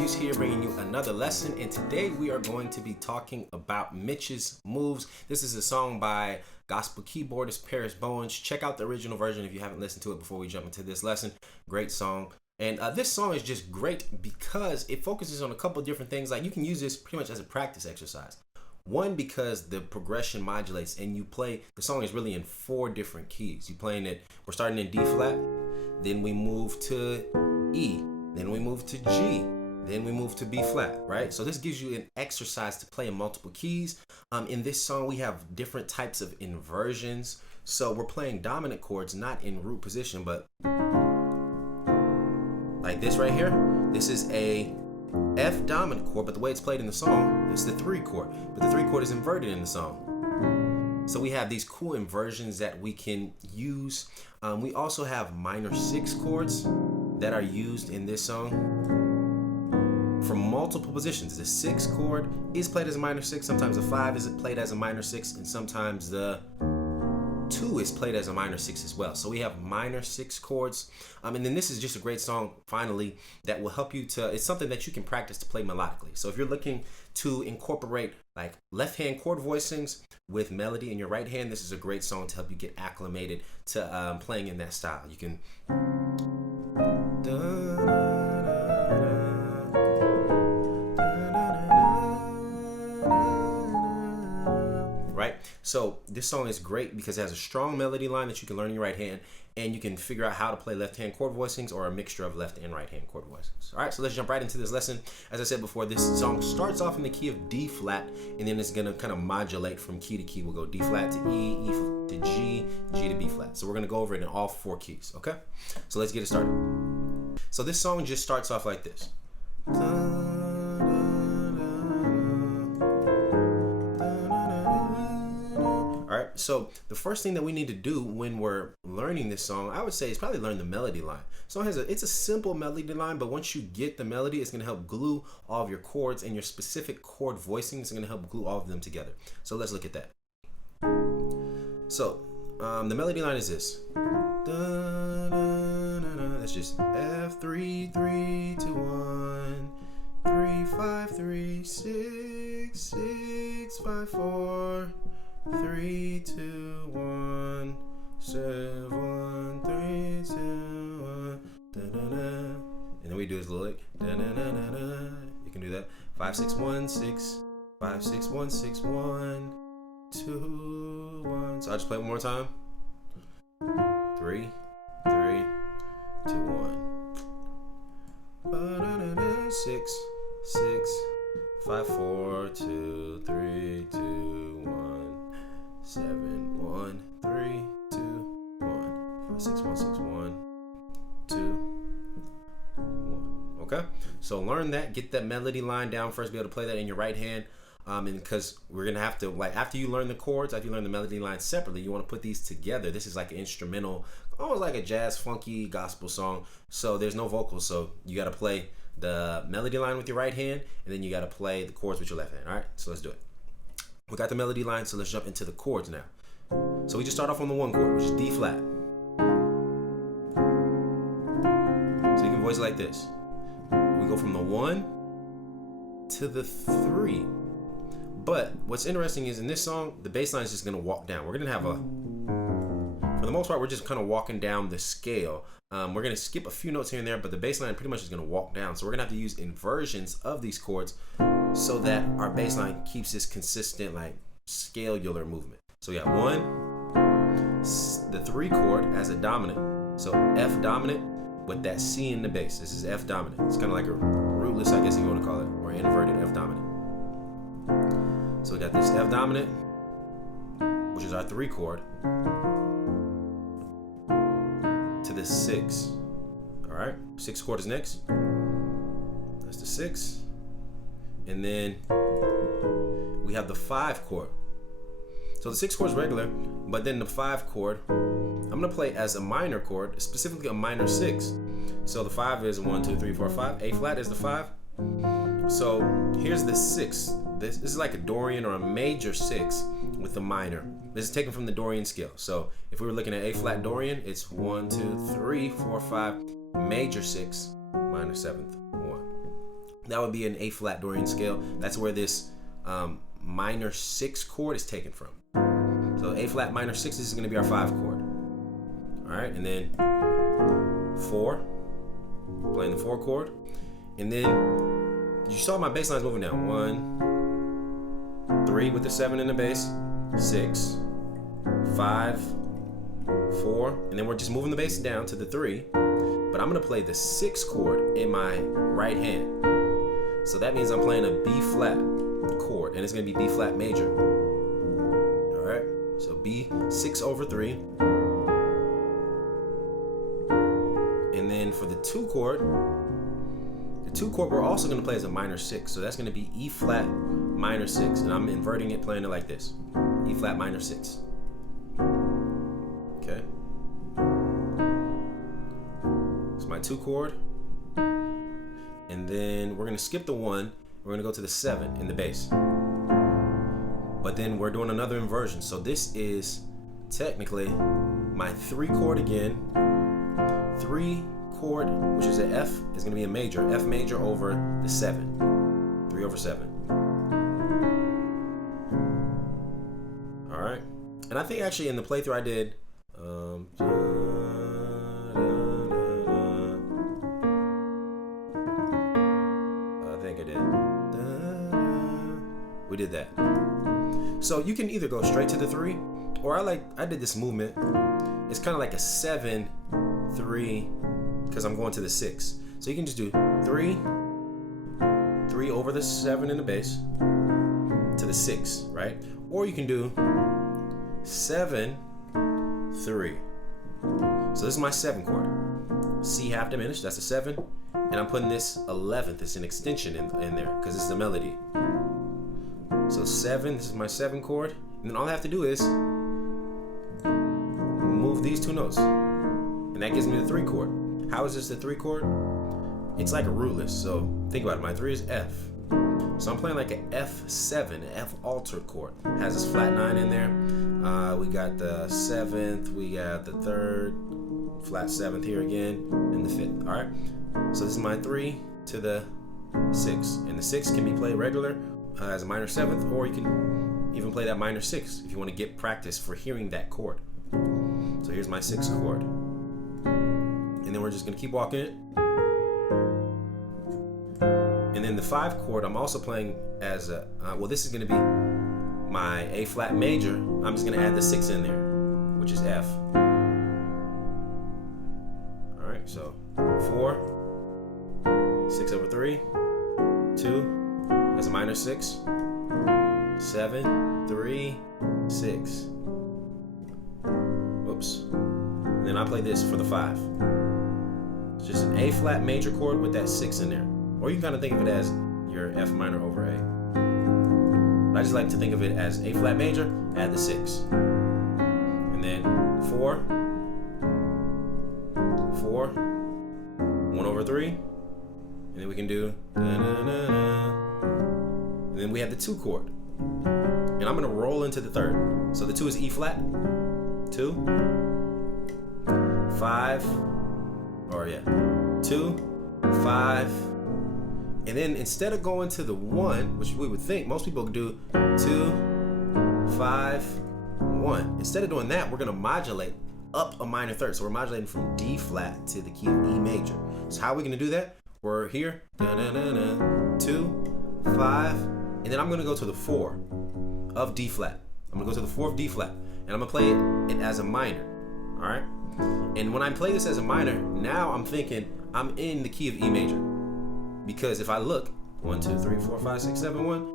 Muse here, bringing you another lesson, and today we are going to be talking about Mitch's Moves. This is a song by gospel keyboardist Parris Bowens. Check out the original version if you haven't listened to it before we jump into this lesson. Great song. And this song is just great because it focuses on a couple different things. Like, you can use this pretty much as a practice exercise. One, because the progression modulates and you play, the song is really in 4 different keys. You're playing it, we're starting in D flat, then we move to E, then we move to G, then we move to B flat, right? So this gives you an exercise to play in multiple keys. In this song, we have different types of inversions. So we're playing dominant chords, not in root position, but like this right here. This is a F dominant chord, but the way it's played in the song, it's the 3 chord, but the 3 chord is inverted in the song. So we have these cool inversions that we can use. We also have minor 6 chords that are used in this song from multiple positions. The 6 chord is played as a minor 6, sometimes the 5 is played as a minor 6, and sometimes the 2 is played as a minor 6 as well. So we have minor 6 chords. And then this is just a great song, finally, that will help you to, it's something that you can practice to play melodically. So if you're looking to incorporate like left hand chord voicings with melody in your right hand, this is a great song to help you get acclimated to playing in that style. You can right? So this song is great because it has a strong melody line that you can learn in your right hand, and you can figure out how to play left hand chord voicings or a mixture of left and right hand chord voicings. All right, so let's jump right into this lesson. As I said before, this song starts off in the key of D flat, and then it's gonna kind of modulate from key to key. We'll go D flat to E, E to G, G to B flat. So we're gonna go over it in all 4 keys, okay? So let's get it started. So this song just starts off like this. So the first thing that we need to do when we're learning this song, I would say, is probably learn the melody line. So it's a simple melody line, but once you get the melody, it's going to help glue all of your chords, and your specific chord voicings is going to help glue all of them together. So let's look at that. So the melody line is this. That's just F3, 3, 2, 1, 3, 5, 3, 6, 6, 5, 4. 3, 2, 1, 7, 3, 2, 1, da, da, da. And then we do this little like da, da, da, da, da. You can do that. 5, 6, 1, 6, 5, 6, 1, 6, 1, 2, 1. So I'll just play it one more time. 3, 3, 2, 1. 6, 6, 5, 4, 2, 3, 2, 1. 7, 1, 3, 2, 1, 5, 6, 1, 6, 1, 2, 1. Okay, so learn that, get that melody line down first, be able to play that in your right hand. And because we're gonna have to, like, after you learn the chords, after you learn the melody line separately, you want to put these together. This is like an instrumental, almost like a jazz funky gospel song. So there's no vocals, so you got to play the melody line with your right hand, and then you got to play the chords with your left hand. All right, so let's do it. We got the melody line, so let's jump into the chords now. So we just start off on the 1 chord, which is D flat. So you can voice it like this. We go from the 1 to the 3. But what's interesting is in this song, the bass line is just gonna walk down. We're gonna have for the most part, we're just kind of walking down the scale. We're gonna skip a few notes here and there, but the bass line pretty much is gonna walk down. So we're gonna have to use inversions of these chords so that our bass line keeps this consistent, like, scalular movement. So we got 1, the 3 chord as a dominant. So F dominant with that C in the bass. This is F dominant. It's kind of like a rootless, I guess you want to call it, or inverted F dominant. So we got this F dominant, which is our 3 chord, to the 6. All right, 6 chord is next. That's the 6. And then we have the 5 chord. So the 6 chord is regular, but then the 5 chord, I'm gonna play as a minor chord, specifically a minor 6. So the 5 is 1, 2, 3, 4, 5. A flat is the 5. So here's the 6. This is like a Dorian or a major 6 with a minor. This is taken from the Dorian scale. So if we were looking at A flat Dorian, it's 1, 2, 3, 4, 5, major 6, minor 7th, 1. That would be an A flat Dorian scale. That's where this minor 6 chord is taken from. So A flat minor 6, this is going to be our 5 chord. All right, and then 4, playing the 4 chord, and then you saw my bass lines moving down. 1, 3 with the 7 in the bass, 6, 5, 4, and then we're just moving the bass down to the 3. But I'm gonna play the 6 chord in my right hand. So that means I'm playing a B flat chord, and it's gonna be B flat major. All right, so B 6 over 3. And then for the 2 chord, we're also gonna play as a minor 6. So that's gonna be E flat minor 6, and I'm inverting it, playing it like this. E flat minor 6. Okay. It's my 2 chord. And then we're gonna skip the 1. We're gonna go to the 7 in the bass. But then we're doing another inversion. So this is technically my 3 chord again. 3 chord, which is an F, is gonna be a major. F major over the 7. 3 over 7. All right. And I think actually in the playthrough I did we did that. So you can either go straight to the 3, or I did this movement. It's kind of like a 7, 3, because I'm going to the 6. So you can just do 3 over the 7 in the bass to the 6, right? Or you can do 7, 3. So this is my 7 chord. C half diminished, that's a 7. And I'm putting this 11th, it's an extension in there, because it's the melody. So 7, this is my 7 chord. And then all I have to do is move these 2 notes. And that gives me the 3 chord. How is this the 3 chord? It's like a root list. So think about it, my 3 is F. So I'm playing like an F7, an F altered chord. It has this flat 9 in there. We got the 7th, we got the 3rd, flat 7th here again, and the 5th, all right? So this is my 3 to the 6. And the 6 can be played regular as a minor 7th, or you can even play that minor 6 if you want to get practice for hearing that chord. So here's my 6 chord. And then we're just going to keep walking it. And then the 5 chord, I'm also playing as a, this is going to be my A flat major. I'm just going to add the 6 in there, which is F. All right, so 4, 6 over 3, 2, that's a minor 6, 7, 3, 6. Whoops. And then I play this for the 5. It's just an A flat major chord with that 6 in there. Or you can kind of think of it as your F minor over A. But I just like to think of it as A flat major, add the 6. And then 4, 1 over 3. And then we can do and then we have the 2 chord. And I'm gonna roll into the 3rd. So the 2 is E flat, 2, 5, 2, 5. And then instead of going to the 1, which we would think most people do 2, 5, 1. Instead of doing that, we're gonna modulate up a minor 3rd. So we're modulating from D flat to the key of E major. So how are we gonna do that? We're here, 2, 5, and then I'm gonna go to the 4 of D flat. I'm gonna go to the 4 of D flat, and I'm gonna play it as a minor, all right? And when I play this as a minor, now I'm thinking I'm in the key of E major. Because if I look, 1, 2, 3, 4, 5, 6, 7, 1,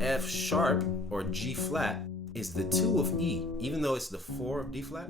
F sharp or G flat is the 2 of E, even though it's the 4 of D flat.